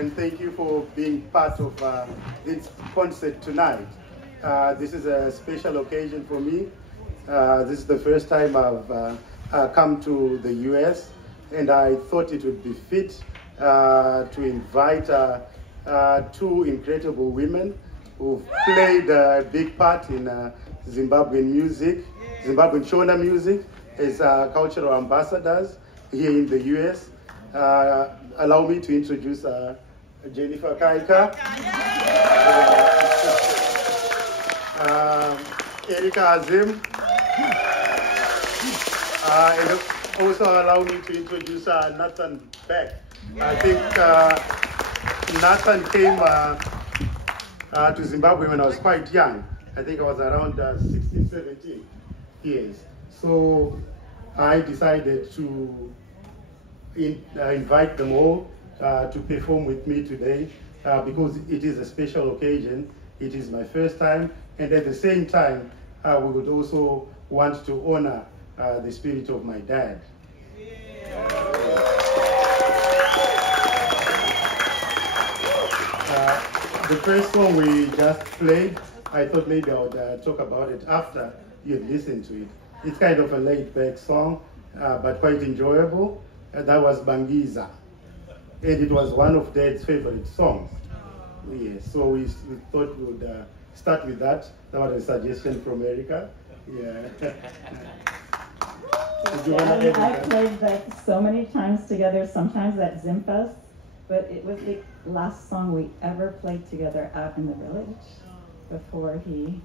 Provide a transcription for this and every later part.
and thank you for being part of this concert tonight. This is a special occasion for me. This is the first time I've come to the US, and I thought it would be fit to invite two incredible women who've played a big part in Zimbabwean music, Zimbabwean Shona music, as cultural ambassadors here in the US. Allow me to introduce Jennifer Kyker, Azim, and also allow me to introduce Nathan Beck. I think Nathan came to Zimbabwe when I was quite young. I think I was around 16, 17 years. So I decided to invite them all to perform with me today because it is a special occasion. It is my first time, and at the same time, we would also want to honor the spirit of my dad. The first song we just played, I thought maybe I would talk about it after you'd listened to it. It's kind of a laid-back song, but quite enjoyable. That was Bangiza, and it was one of Dad's favorite songs. Yes, so we thought we would start with that. That was a suggestion from Erica. Yeah. I played that so many times together, sometimes at Zimfest, but it was the last song we ever played together out in the village before he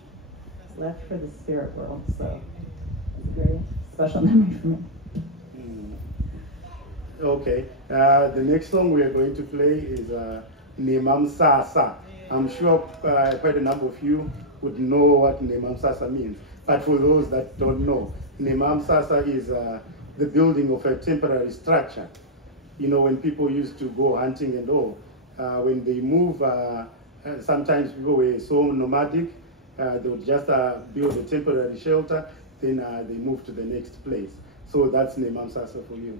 left for the spirit world. So it's a very special memory for me. Okay, the next song we are going to play is Nemam Sasa. I'm sure quite a number of you would know what Nemam Sasa means, but for those that don't know, Nemam Sasa is the building of a temporary structure. You know, when people used to go hunting and all, when they move, sometimes people were so nomadic, they would just build a temporary shelter, then they move to the next place. So that's Nemam Sasa for you.